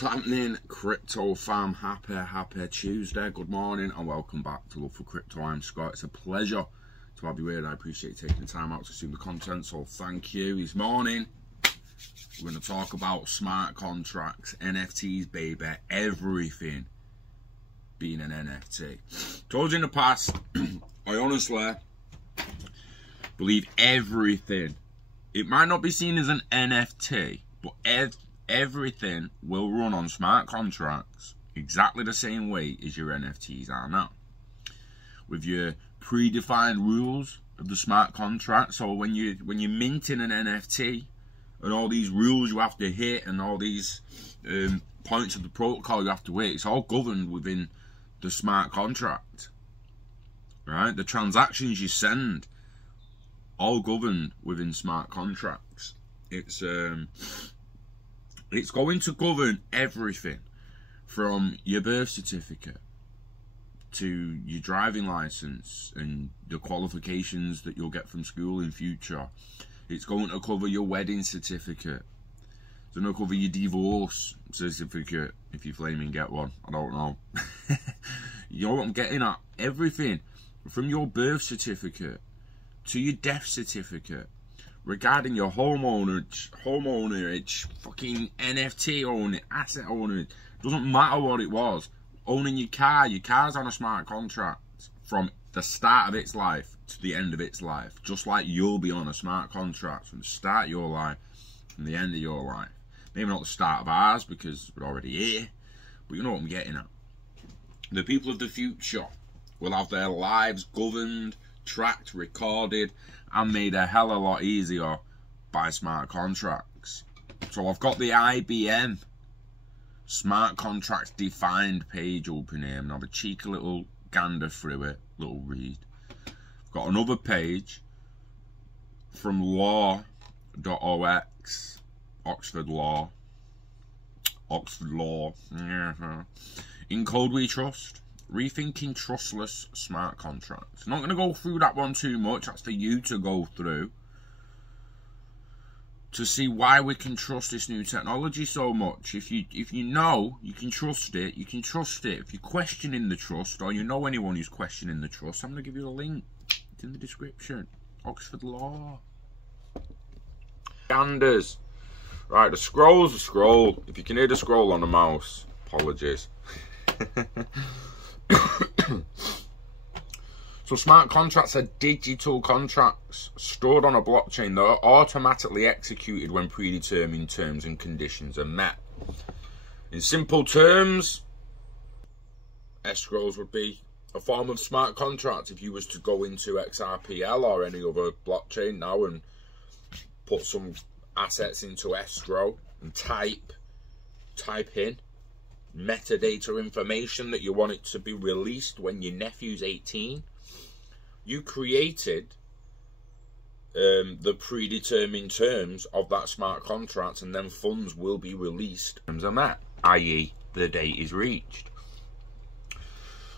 What's happening, crypto fam? Happy Tuesday. Good morning and welcome back to Love for Crypto. I'm Scott. It's a pleasure to have you here. I appreciate you taking the time out to consume the content, so thank you. This morning we're going to talk about smart contracts, NFTs, baby, everything being an NFT. Told you in the past, I honestly believe everything. It might not be seen as an NFT, but everything will run on smart contracts exactly the same way as your NFTs are now, with your predefined rules of the smart contract. So when you're minting an NFT and all these rules you have to hit and all these points of the protocol you have to hit, it's all governed within the smart contract, right? The transactions you send, all governed within smart contracts. It's going to govern everything from your birth certificate to your driving license and the qualifications that you'll get from school in future. It's going to cover your wedding certificate. It's going to cover your divorce certificate if you flaming get one. I don't know. You know what I'm getting at? Everything from your birth certificate to your death certificate, regarding your homeownerage, fucking NFT owner, asset owner, doesn't matter what it was. Owning your car's on a smart contract from the start of its life to the end of its life. Just like you'll be on a smart contract from the start of your life, from the end of your life. Maybe not the start of ours because we're already here, but you know what I'm getting at. The people of the future will have their lives governed, tracked, recorded, and made a hell of a lot easier by smart contracts. So I've got the IBM smart contracts defined page open here, and I'll have a cheeky little gander through it, little read. I've got another page from law.ox, Oxford Law. In Code We Trust. Rethinking trustless smart contracts. Not going to go through that one too much. That's for you to go through to see why we can trust this new technology so much. If you know you can trust it, you can trust it. If you're questioning the trust, or you know anyone who's questioning the trust, I'm going to give you the link. It's in the description. Oxford Law. Ganders. Right, the scroll's a scroll. If you can hear the scroll on the mouse, apologies. So smart contracts are digital contracts stored on a blockchain that are automatically executed when predetermined terms and conditions are met. In simple terms, escrows would be a form of smart contract. If you was to go into XRPL or any other blockchain now and put some assets into escrow and type in metadata information that you want it to be released when your nephew's 18, you created the predetermined terms of that smart contract, and then funds will be released on that, i.e. the date is reached.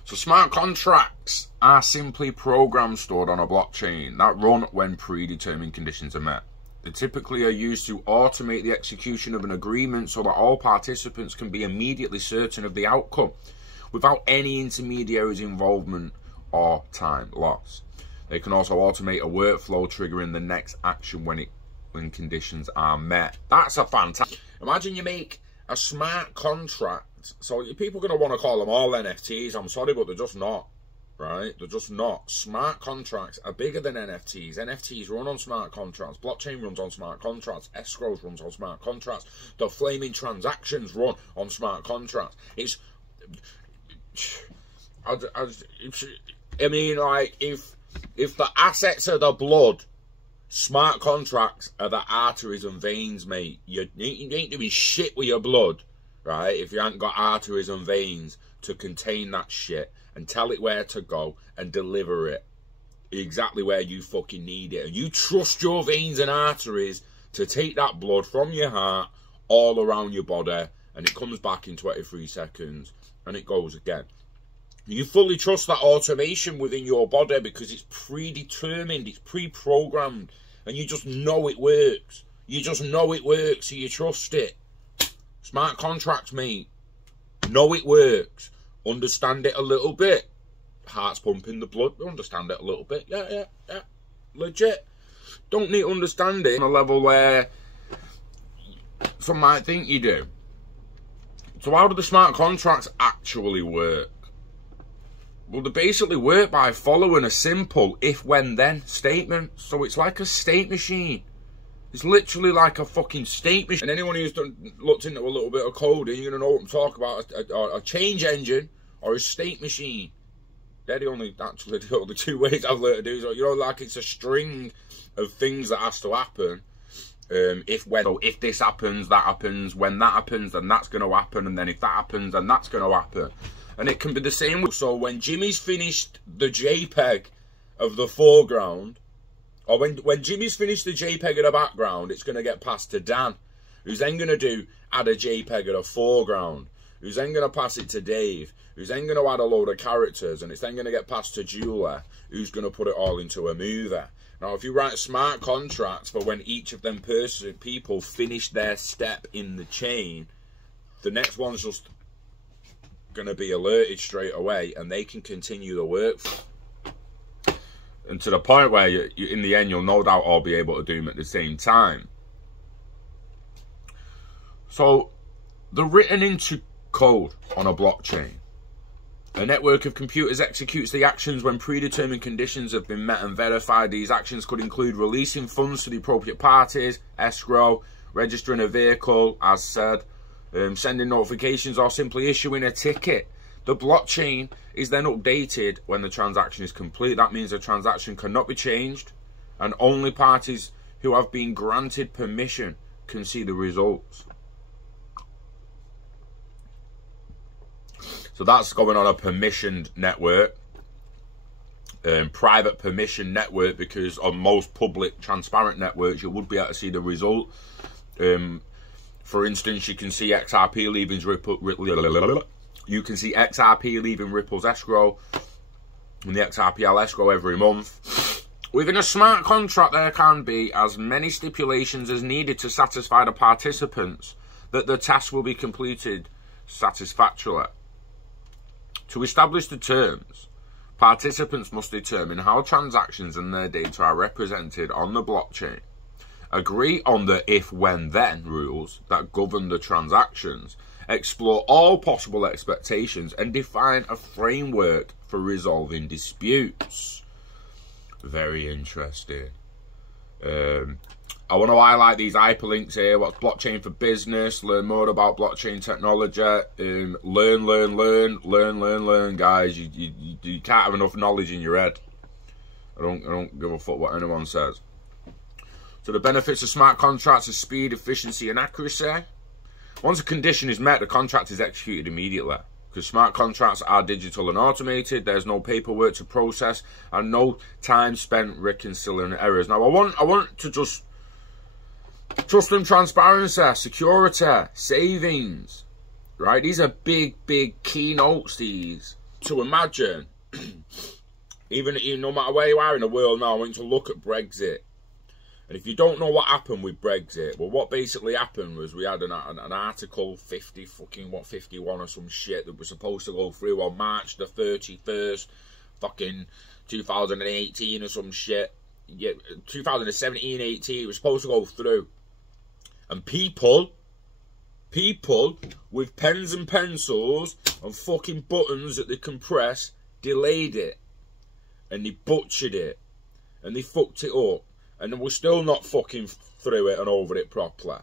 So smart contracts are simply programs stored on a blockchain that run when predetermined conditions are met. They typically are used to automate the execution of an agreement so that all participants can be immediately certain of the outcome without any intermediaries' involvement or time loss. They can also automate a workflow triggering the next action when conditions are met. That's a fantastic. Imagine you make a smart contract. So people are going to want to call them all NFTs. I'm sorry, but they're just not. Right? They're just not. Smart contracts are bigger than NFTs. NFTs run on smart contracts. Blockchain runs on smart contracts. Escrows runs on smart contracts. The flaming transactions run on smart contracts. I mean, like, if the assets are the blood, smart contracts are the arteries and veins, mate. You ain't doing shit with your blood, right? If you ain't got arteries and veins to contain that shit and tell it where to go and deliver it exactly where you fucking need it. And you trust your veins and arteries to take that blood from your heart all around your body, and it comes back in 23 seconds and it goes again. You fully trust that automation within your body because it's predetermined, it's pre-programmed, and you just know it works. You just know it works, so you trust it. Smart contracts, mate. Know it works. Understand it a little bit. Heart's pumping the blood. Understand it a little bit. Yeah. Legit. Don't need to understand it on a level where some might think you do. So how do the smart contracts actually work? Well, they basically work by following a simple if, when, then statement. So it's like a state machine. It's literally like a fucking state machine. And anyone who's looked into a little bit of coding, you're going to know what I'm talking about. A change engine or a state machine. They're the only two ways I've learned to do. So, you know, like it's a string of things that has to happen. If this happens, that happens. When that happens, then that's going to happen. And then if that happens, then that's going to happen. And it can be the same. So when Jimmy's finished the JPEG of the foreground, or when Jimmy's finished the JPEG of the background, it's going to get passed to Dan, who's then going to add a JPEG of the foreground, who's then going to pass it to Dave, who's then going to add a load of characters, and it's then going to get passed to Julia, who's going to put it all into a movie. Now, if you write smart contracts for when each of them people finish their step in the chain, the next one's just going to be alerted straight away, and they can continue the work. And to the point where, in the end, you'll no doubt all be able to do them at the same time. So, they're written into code on a blockchain. A network of computers executes the actions when predetermined conditions have been met and verified. These actions could include releasing funds to the appropriate parties, escrow, registering a vehicle, as said, sending notifications, or simply issuing a ticket. The blockchain is then updated when the transaction is complete. That means the transaction cannot be changed, and only parties who have been granted permission can see the results. So that's going on a permissioned network, private permission network, because on most public transparent networks you would be able to see the result. For instance, you can see XRP leaving Ripple's escrow and the XRPL escrow every month. Within a smart contract, there can be as many stipulations as needed to satisfy the participants that the task will be completed satisfactorily. To establish the terms, participants must determine how transactions and their data are represented on the blockchain, agree on the if, when, then rules that govern the transactions, explore all possible expectations, and define a framework for resolving disputes. Very interesting. I want to highlight these hyperlinks here. What's blockchain for business? Learn more about blockchain technology. Learn, guys. You can't have enough knowledge in your head. I don't give a fuck what anyone says. So the benefits of smart contracts are speed, efficiency, and accuracy. Once a condition is met, the contract is executed immediately. Because smart contracts are digital and automated, there's no paperwork to process, and no time spent reconciling errors. Now, I want to just trust and transparency, security, savings, right? These are big keynotes, these. To imagine, even no matter where you are in the world now, I want you to look at Brexit. And if you don't know what happened with Brexit, well, what basically happened was we had an article 51 or some shit that was supposed to go through on March the 31st, fucking 2018 or some shit. Yeah, 2017-18, it was supposed to go through. And people with pens and pencils and fucking buttons that they can press delayed it. And they butchered it. And they fucked it up. And we're still not fucking through it and over it properly.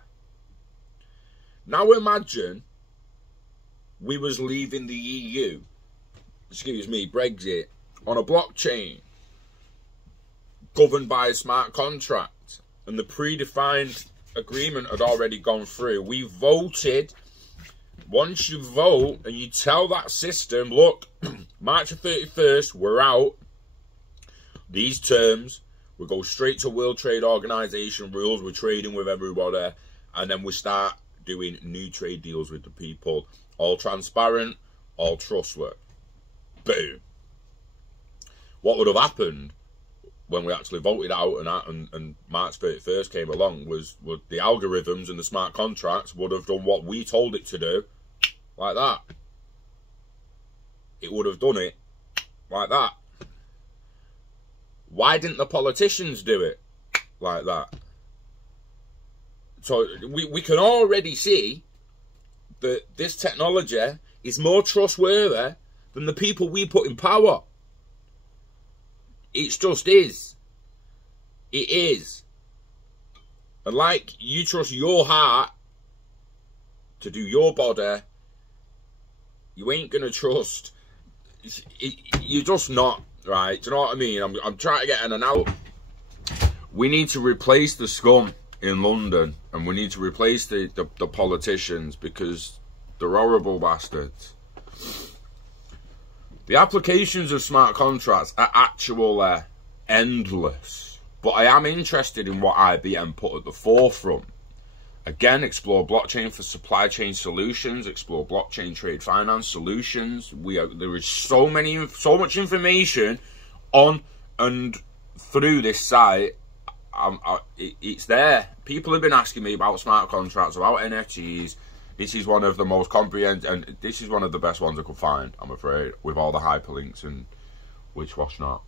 Now imagine we was leaving the EU, Brexit, on a blockchain governed by a smart contract, and the predefined agreement had already gone through. We voted. Once you vote and you tell that system, look, March the 31st, we're out. These terms, we go straight to World Trade Organization rules. We're trading with everybody. And then we start doing new trade deals with the people. All transparent, all trustworthy. Boom. What would have happened when we actually voted out and March 31st came along, was the algorithms and the smart contracts would have done what we told it to do, like that. It would have done it like that. Why didn't the politicians do it like that? So we can already see that this technology is more trustworthy than the people we put in power. It just is. It is. And like you trust your heart to do your body, you ain't going to trust. You're just not, right? Do you know what I mean? I'm trying to get in and out. We need to replace the scum in London, and we need to replace the politicians, because they're horrible bastards. The applications of smart contracts are actually endless, but I am interested in what IBM put at the forefront. Again, explore blockchain for supply chain solutions, explore blockchain trade finance solutions. There is so much information on and through this site. It's there. People have been asking me about smart contracts, about NFTs. This is one of the most comprehensive, and this is one of the best ones I could find, I'm afraid, with all the hyperlinks and which was not.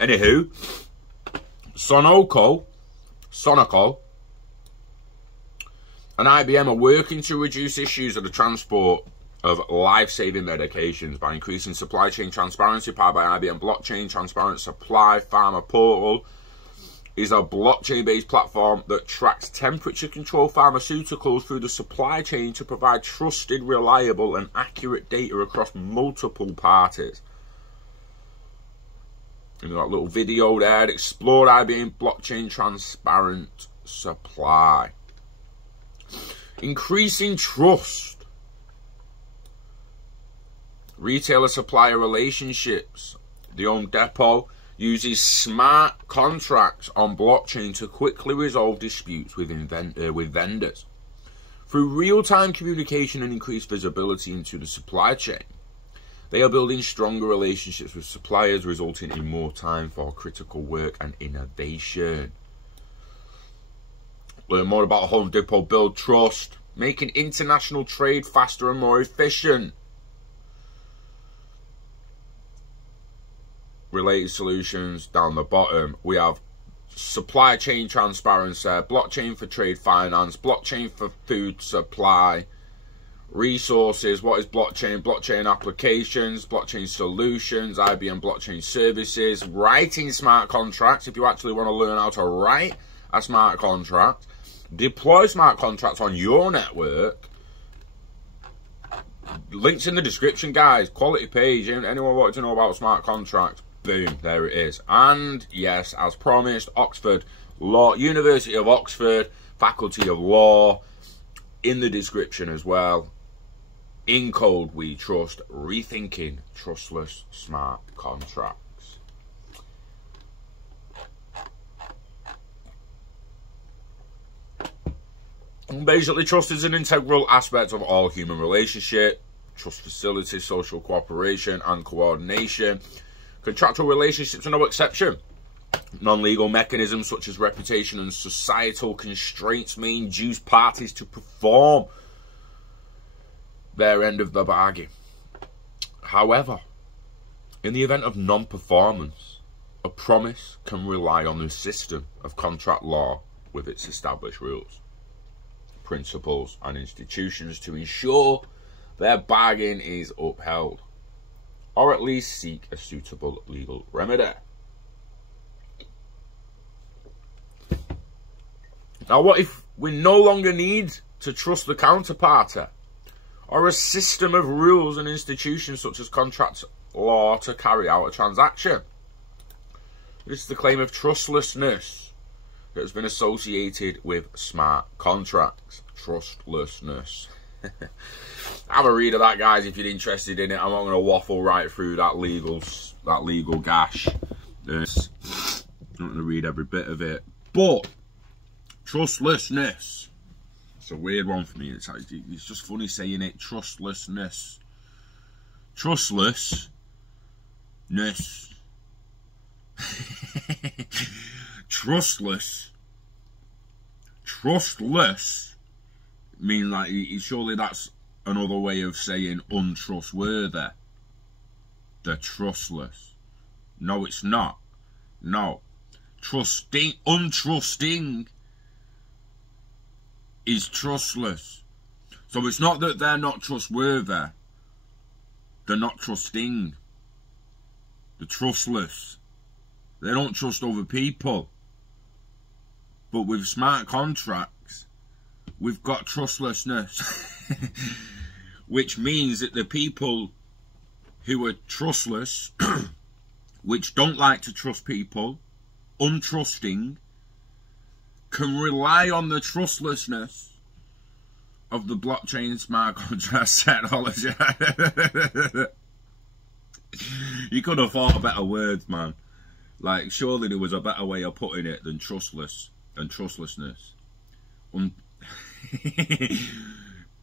Anywho, Sonoco, and IBM are working to reduce issues of the transport of life-saving medications by increasing supply chain transparency powered by IBM Blockchain. Transparent Supply Pharma Portal is a blockchain-based platform that tracks temperature-controlled pharmaceuticals through the supply chain to provide trusted, reliable, and accurate data across multiple parties. And that little video there, explore IBM Blockchain Transparent Supply. Increasing trust. Retailer-supplier relationships. The Home Depot uses smart contracts on blockchain to quickly resolve disputes with vendors. Through real-time communication and increased visibility into the supply chain, they are building stronger relationships with suppliers, resulting in more time for critical work and innovation. Learn more about Home Depot. Build trust, making international trade faster and more efficient. Related solutions down the bottom, we have supply chain transparency, blockchain for trade finance, blockchain for food supply, resources. What is blockchain? Blockchain applications, blockchain solutions, IBM blockchain services, writing smart contracts. If you actually want to learn how to write a smart contract, deploy smart contracts on your network. Links in the description, guys. Quality page. Anyone wanting to know about smart contracts? Boom, there it is. And yes, as promised, Oxford Law, University of Oxford, Faculty of Law, in the description as well. In code we trust, rethinking trustless smart contracts. And basically, trust is an integral aspect of all human relationship. Trust facilitates social cooperation and coordination. Contractual relationships are no exception. Non-legal mechanisms such as reputation and societal constraints may induce parties to perform their end of the bargain. However, in the event of non-performance, a promise can rely on the system of contract law with its established rules, principles, and institutions to ensure their bargain is upheld, or at least seek a suitable legal remedy. Now, what if we no longer need to trust the counterparty or a system of rules and institutions such as contract law to carry out a transaction? This is the claim of trustlessness that has been associated with smart contracts. Trustlessness. Have a read of that, guys, if you're interested in it. I'm not going to waffle right through that legal gash. I'm not going to read every bit of it. But trustlessness, it's a weird one for me. It's just funny saying it. Trustlessness. Trustlessness. Trustless mean like, surely that's another way of saying untrustworthy. They're trustless. No, it's not. No. Untrusting is trustless. So it's not that they're not trustworthy. They're not trusting. They're trustless. They don't trust other people. But with smart contracts, we've got trustlessness. Which means that the people who are trustless, which don't like to trust people, untrusting, can rely on the trustlessness of the blockchain smart contract technology. You could have thought of better words, man. Like, surely there was a better way of putting it than trustless and trustlessness.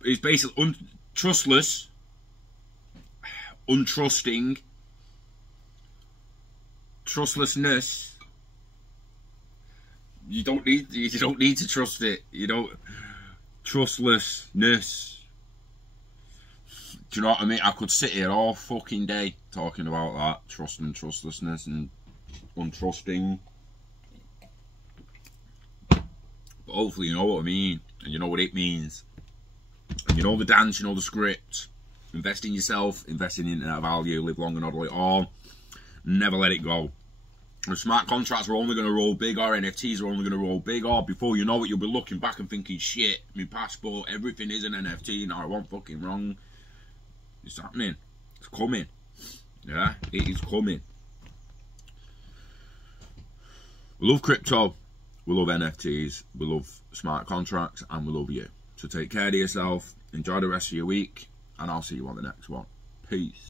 It's basically trustless, untrusting, trustlessness. You don't need to trust it. You don't. Trustlessness. Do you know what I mean? I could sit here all fucking day talking about that. Trust and trustlessness and untrusting. But hopefully you know what I mean. And you know what it means. And you know the dance, you know the script. Invest in yourself, invest in internet value, live long and hodl it all. Never let it go. The smart contracts are only going to roll big, or NFTs are only going to roll big, or before you know it, you'll be looking back and thinking, shit, my passport, everything is an NFT, now I won't fucking wrong. It's happening. It's coming. Yeah, it is coming. We love crypto, we love NFTs, we love smart contracts, and we love you. So take care of yourself, enjoy the rest of your week, and I'll see you on the next one. Peace.